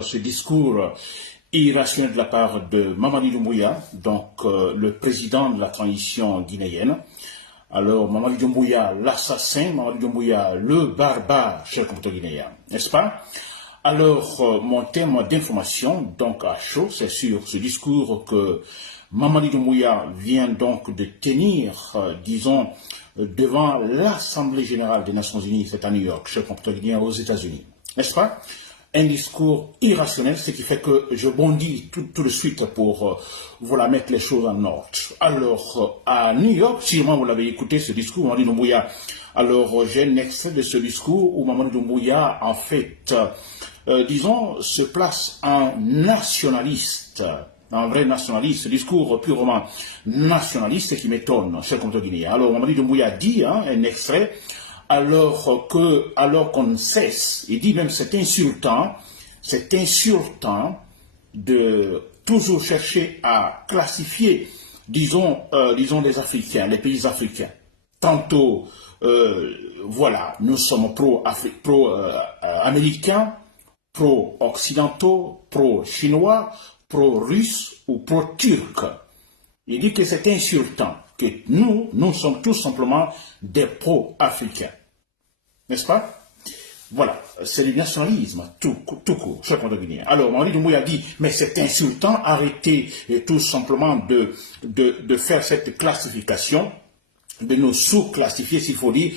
Ce discours irrationnel de la part de Mamadi Doumbouya, donc le président de la transition guinéenne. Alors, Mamadi Doumbouya, l'assassin, Mamadi Doumbouya, le barbare, cher compatriote guinéen, n'est-ce pas? Alors, mon thème d'information, donc à chaud, c'est sur ce discours que Mamadi Doumbouya vient donc de tenir, disons, devant l'Assemblée générale des Nations Unies, c'est à New York, cher compatriote guinéen, aux États-Unis, n'est-ce pas? Un discours irrationnel, ce qui fait que je bondis tout de suite pour voilà, mettre les choses en ordre. Alors, à New York, sûrement vous l'avez écouté, ce discours, Mamadi Doumbouya. Alors, j'ai un extrait de ce discours où Mamadi Doumbouya, en fait, disons, se place en nationaliste, un vrai nationaliste, ce discours purement nationaliste qui m'étonne, cher compatriote guinéen. Alors, Mamadi Doumbouya dit, un extrait, alors qu'on cesse, il dit même c'est insultant de toujours chercher à classifier, disons les Africains, les pays africains. Tantôt, voilà, nous sommes pro-américains, pro-occidentaux, pro-chinois, pro-russes ou pro-turcs. Il dit que c'est insultant, que nous sommes tout simplement des pro-africains. N'est-ce pas? Voilà, c'est le nationalisme, tout court, cher compatriote guinéen. Alors, Mamadi Doumbouya dit, mais c'est insultant, arrêtez tout simplement de faire cette classification, de nous sous-classifier, s'il faut dire,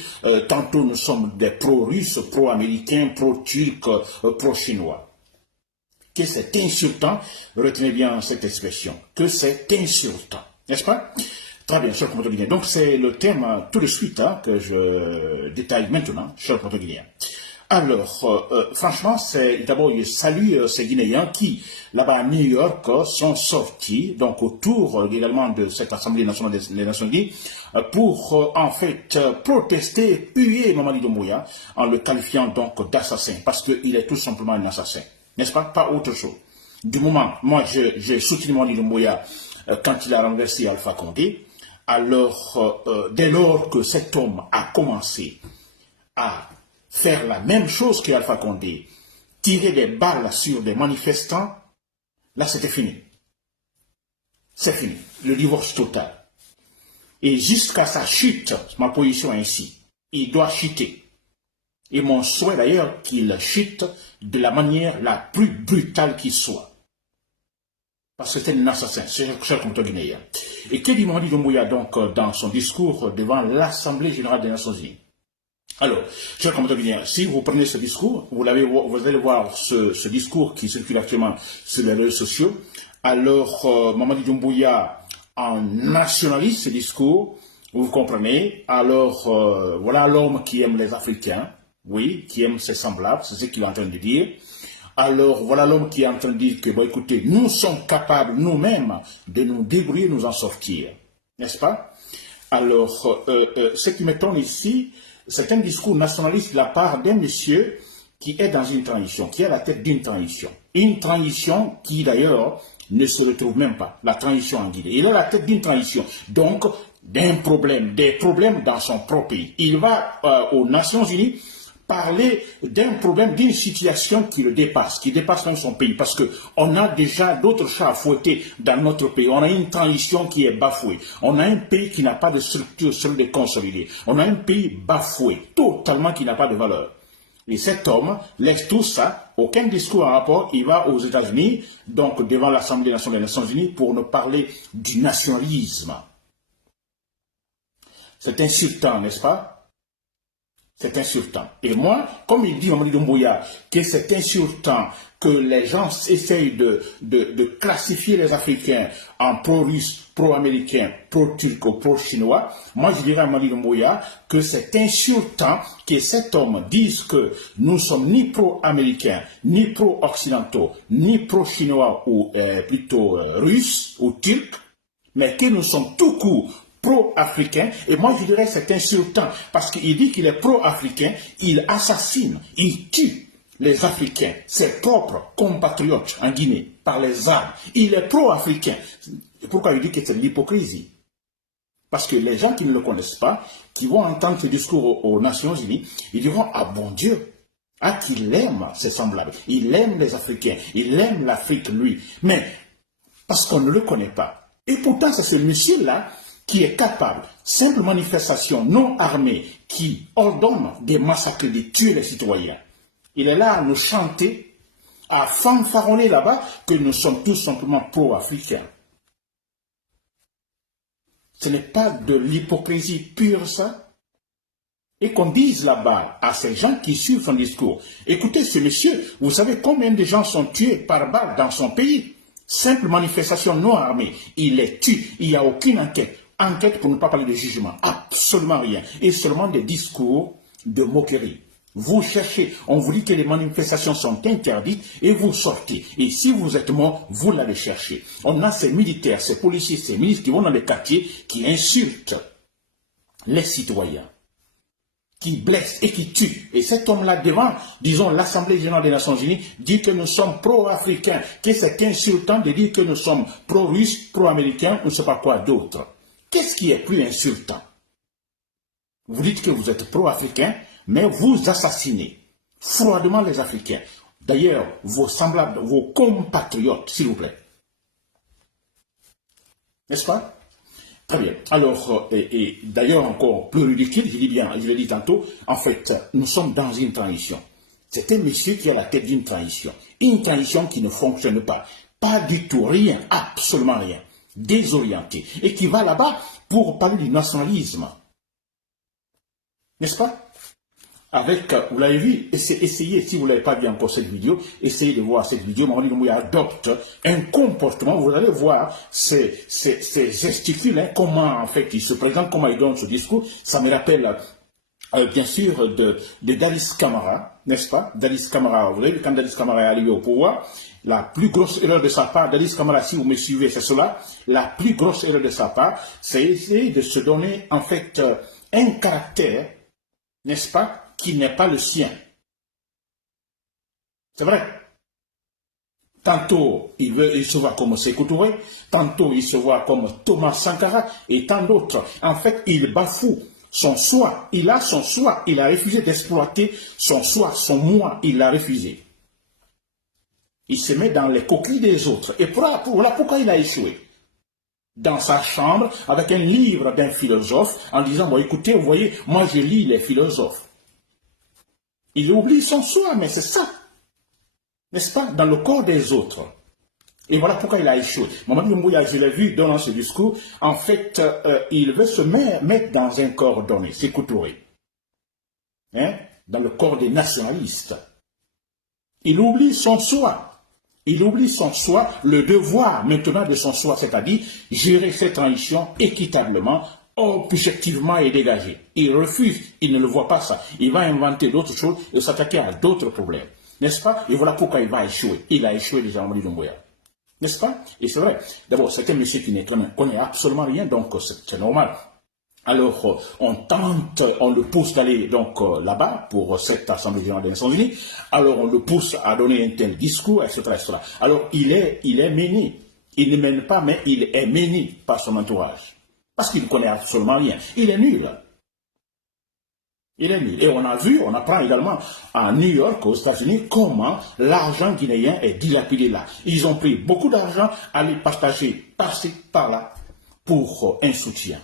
tantôt nous sommes des pro-russes, pro-américains, pro-turcs, pro-chinois. Que c'est insultant, retenez bien cette expression, que c'est insultant, n'est-ce pas? Très bien, cher compatriote guinéen. Donc c'est le thème tout de suite que je détaille maintenant, cher compatriote guinéen. Alors, franchement, d'abord, je salue ces Guinéens qui, là-bas à New York, sont sortis, donc autour également de cette Assemblée nationale des Nations Unies, pour en fait protester, huer Mamadi Doumbouya, en le qualifiant donc d'assassin, parce qu'il est tout simplement un assassin. N'est-ce pas? Pas autre chose. Du moment, moi, j'ai soutenu Mamadi Doumbouya quand il a renversé Alpha Condé. Alors, dès lors que cet homme a commencé à faire la même chose que Alpha Condé, tirer des balles sur des manifestants, là, c'était fini. C'est fini. Le divorce total. Et jusqu'à sa chute, ma position est ainsi. Il doit chuter. Et mon souhait d'ailleurs qu'il chute de la manière la plus brutale qui soit. Parce que c'est un assassin, cher compatriote guinéen. Et que dit Mamadi Doumbouya donc dans son discours devant l'Assemblée générale des Nations Unies? Alors, cher compatriote guinéen, si vous prenez ce discours, vous allez voir ce discours qui circule actuellement sur les réseaux sociaux. Alors, Mamadi Doumbouya, en nationaliste ce discours, vous comprenez. Alors, voilà l'homme qui aime les Africains. Oui, qui aime ses semblables, c'est ce qu'il est en train de dire. Alors, voilà l'homme qui est en train de dire que, bon, écoutez, nous sommes capables nous-mêmes de nous débrouiller, nous en sortir. N'est-ce pas? Alors, ce qui m'étonne ici, c'est un discours nationaliste de la part d'un monsieur qui est dans une transition, qui est à la tête d'une transition. Une transition qui, d'ailleurs, ne se retrouve même pas, la transition en Guinée. Il est à la tête d'une transition. Donc, des problèmes dans son propre pays. Il va aux Nations Unies parler d'un problème, d'une situation qui le dépasse, qui dépasse même son pays, parce qu'on a déjà d'autres chats à fouetter dans notre pays. On a une transition qui est bafouée. On a un pays qui n'a pas de structure solide et consolidée. On a un pays bafoué, totalement qui n'a pas de valeur. Et cet homme laisse tout ça, aucun discours en rapport, il va aux États-Unis, donc devant l'Assemblée nationale des Nations Unies, pour nous parler du nationalisme. C'est insultant, n'est-ce pas? C'est insultant. Et moi, comme il dit Mamadi Doumbouya, que c'est insultant que les gens essayent de classifier les Africains en pro-russes, pro-américains, pro-turcs ou pro-chinois, moi je dirais à Mamadi Doumbouya que c'est insultant que cet homme dise que nous sommes ni pro-américains, ni pro-occidentaux, ni pro-chinois ou plutôt russes ou turcs, mais que nous sommes tout court pro-africain, et moi je dirais c'est insultant, parce qu'il dit qu'il est pro-africain, il assassine, il tue les Africains, ses propres compatriotes en Guinée, par les armes. Il est pro-africain. Pourquoi il dit que c'est de l'hypocrisie? Parce que les gens qui ne le connaissent pas, qui vont entendre ce discours aux Nations Unies, ils diront, ah bon Dieu, Ah, qu'il aime ses semblables. Il aime les Africains. Il aime l'Afrique, lui. Mais parce qu'on ne le connaît pas. Et pourtant, c'est ce monsieur-là qui est capable, simple manifestation non armée, qui ordonne des massacres, de tuer les citoyens. Il est là à nous chanter, à fanfaronner là-bas que nous sommes tous simplement pro-africains. Ce n'est pas de l'hypocrisie pure, ça? Et qu'on dise là-bas à ces gens qui suivent son discours, écoutez ce monsieur, vous savez combien de gens sont tués par balle dans son pays? Simple manifestation non armée, il les tue, il n'y a aucune enquête. Enquête pour ne pas parler de jugement, absolument rien. Et seulement des discours de moquerie. Vous cherchez, on vous dit que les manifestations sont interdites et vous sortez. Et si vous êtes mort, vous l'allez chercher. On a ces militaires, ces policiers, ces ministres qui vont dans les quartiers, qui insultent les citoyens, qui blessent et qui tuent. Et cet homme-là devant, disons, l'Assemblée générale des Nations Unies, dit que nous sommes pro-africains, que c'est insultant de dire que nous sommes pro-russes, pro-américains, ou ne sais pas quoi d'autre. Qu'est-ce qui est plus insultant? Vous dites que vous êtes pro-africain, mais vous assassinez froidement les Africains. D'ailleurs, vos semblables, vos compatriotes, s'il vous plaît. N'est-ce pas? Très bien. Alors, et d'ailleurs encore plus ridicule, je dis bien, je l'ai dit tantôt, en fait, nous sommes dans une transition. C'est un monsieur qui est à la tête d'une transition. Une transition qui ne fonctionne pas. Pas du tout, rien, absolument rien. Désorienté. Et qui va là-bas pour parler du nationalisme. N'est-ce pas? Avec, vous l'avez vu, essayez, si vous ne l'avez pas vu encore cette vidéo, essayez de voir cette vidéo. Mamadi Doumbouya adopte un comportement, vous allez voir ces gesticules, hein, comment en fait il se présente, comment il donne ce discours. Ça me rappelle bien sûr de Dadis Camara, n'est-ce pas? Dadis Camara, vous savez, quand Dadis Camara est arrivé au pouvoir, la plus grosse erreur de sa part, Dadis Camara, si vous me suivez, c'est cela, la plus grosse erreur de sa part, c'est essayer de se donner en fait un caractère, n'est-ce pas, qui n'est pas le sien. C'est vrai. Tantôt, il se voit comme Sékou Touré, tantôt il se voit comme Thomas Sankara et tant d'autres. En fait, il bafoue son soi. Il a son soi. Il a refusé d'exploiter son soi, son moi. Il l'a refusé. Il se met dans les coquilles des autres. Et voilà pourquoi il a échoué. Dans sa chambre, avec un livre d'un philosophe, en disant, bon, écoutez, vous voyez, moi je lis les philosophes. Il oublie son soi, mais c'est ça. N'est-ce pas? Dans le corps des autres. Et voilà pourquoi il a échoué. Mamadi Doumbouya, je l'ai vu dans ce discours, en fait, il veut se mettre dans un corps donné, Sékou Touré. Hein? Dans le corps des nationalistes. Il oublie son soi. Il oublie son soi, le devoir maintenant de son soi, c'est-à-dire gérer cette transition équitablement, objectivement et dégagé. Il refuse, il ne le voit pas ça. Il va inventer d'autres choses et s'attaquer à d'autres problèmes. N'est-ce pas? Et voilà pourquoi il va échouer. Il a échoué déjà, Mamadi Doumbouya. N'est-ce pas? Et c'est vrai. D'abord, c'est un monsieur qui ne connaît absolument rien, donc c'est normal. Alors, on tente, on le pousse d'aller donc là-bas pour cette Assemblée générale des Nations Unies. Alors, on le pousse à donner un tel discours, etc., etc. Alors, il est mené. Il ne mène pas, mais il est mené par son entourage. Parce qu'il ne connaît absolument rien. Il est nul. Il est nul. Et on a vu, on apprend également à New York, aux États-Unis, comment l'argent guinéen est dilapidé là. Ils ont pris beaucoup d'argent à les partager par-ci, par-là, pour un soutien.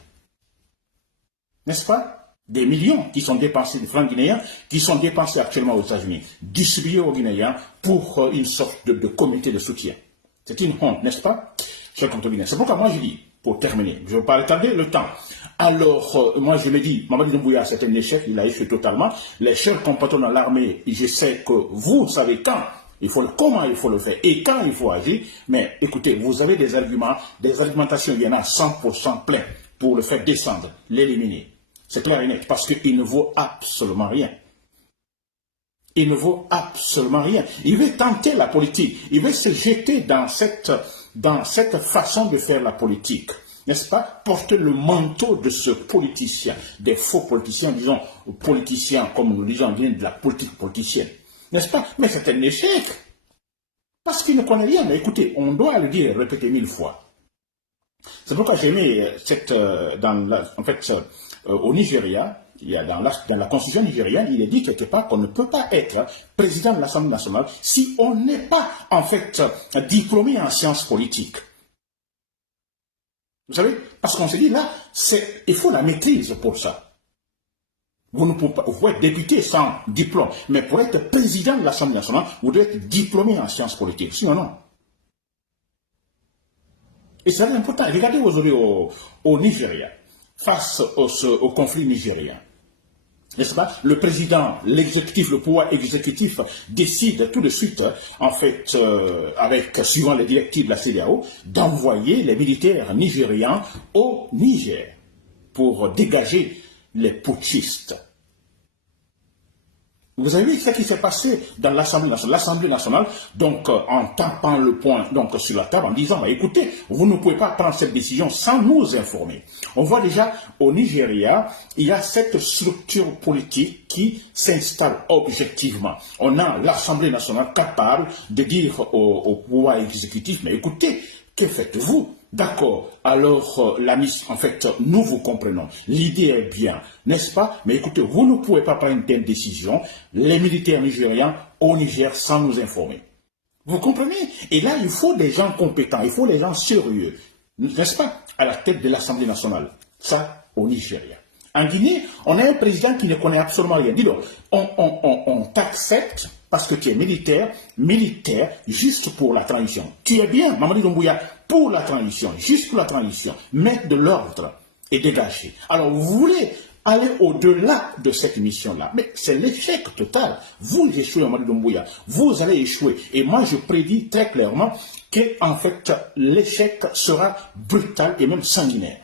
N'est-ce pas? Des millions qui sont dépensés, des francs guinéens, qui sont dépensés actuellement aux États-Unis, distribués aux Guinéens pour une sorte de comité de soutien. C'est une honte, n'est-ce pas? C'est pourquoi moi je dis, pour terminer, je ne veux pas retarder le temps. Alors, moi je me dis, Mamadi Doumbouya, c'est un échec, il a échoué totalement. Les chers compatriotes dans l'armée, je sais que vous savez comment il faut le faire et quand il faut agir. Mais écoutez, vous avez des arguments, des argumentations, il y en a 100% plein pour le faire descendre, l'éliminer. C'est clair et net, parce qu'il ne vaut absolument rien. Il ne vaut absolument rien. Il veut tenter la politique. Il veut se jeter dans cette façon de faire la politique. N'est-ce pas? Porter le manteau de ce politicien, des faux politiciens, disons, politiciens, comme nous disons, de la politique politicienne. N'est-ce pas? Mais c'est un échec. Parce qu'il ne connaît rien. Mais écoutez, on doit le dire et répéter 1000 fois. C'est pourquoi j'ai aimé au Nigeria, il y a dans la constitution nigérienne, il est dit quelque part qu'on ne peut pas être président de l'Assemblée nationale si on n'est pas, en fait, diplômé en sciences politiques. Vous savez, parce qu'on se dit là, il faut la maîtrise pour ça. Vous ne pouvez pas, vous pouvez être député sans diplôme, mais pour être président de l'Assemblée nationale, vous devez être diplômé en sciences politiques, si ou non. Et c'est important. Regardez aujourd'hui au Nigeria, face au conflit nigérien. N'est-ce pas? Le président, l'exécutif, le pouvoir exécutif décide tout de suite, en fait, suivant les directives de la CEDEAO, d'envoyer les militaires nigérians au Niger pour dégager les putschistes. Vous avez vu ce qui s'est passé dans l'Assemblée nationale. L'Assemblée nationale, donc, en tapant le poing donc, sur la table, en disant, bah, écoutez, vous ne pouvez pas prendre cette décision sans nous informer. On voit déjà, au Nigeria, il y a cette structure politique qui s'installe objectivement. On a l'Assemblée nationale capable de dire au pouvoir exécutif, mais écoutez, que faites-vous? D'accord, alors en fait, nous vous comprenons, l'idée est bien, n'est-ce pas? Mais écoutez, vous ne pouvez pas prendre une telle décision, les militaires nigérians au Niger sans nous informer. Vous comprenez? Et là, il faut des gens compétents, il faut des gens sérieux, n'est-ce pas? À la tête de l'Assemblée nationale, ça au Nigeria. En Guinée, on a un président qui ne connaît absolument rien. Dis donc, on t'accepte parce que tu es militaire, juste pour la transition. Tu es bien, Mamadi Doumbouya, pour la transition, juste pour la transition. Mettre de l'ordre et dégager. Alors, vous voulez aller au-delà de cette mission-là. Mais c'est l'échec total. Vous échouez, Mamadi Doumbouya. Vous allez échouer. Et moi, je prédis très clairement que, en fait, l'échec sera brutal et même sanguinaire.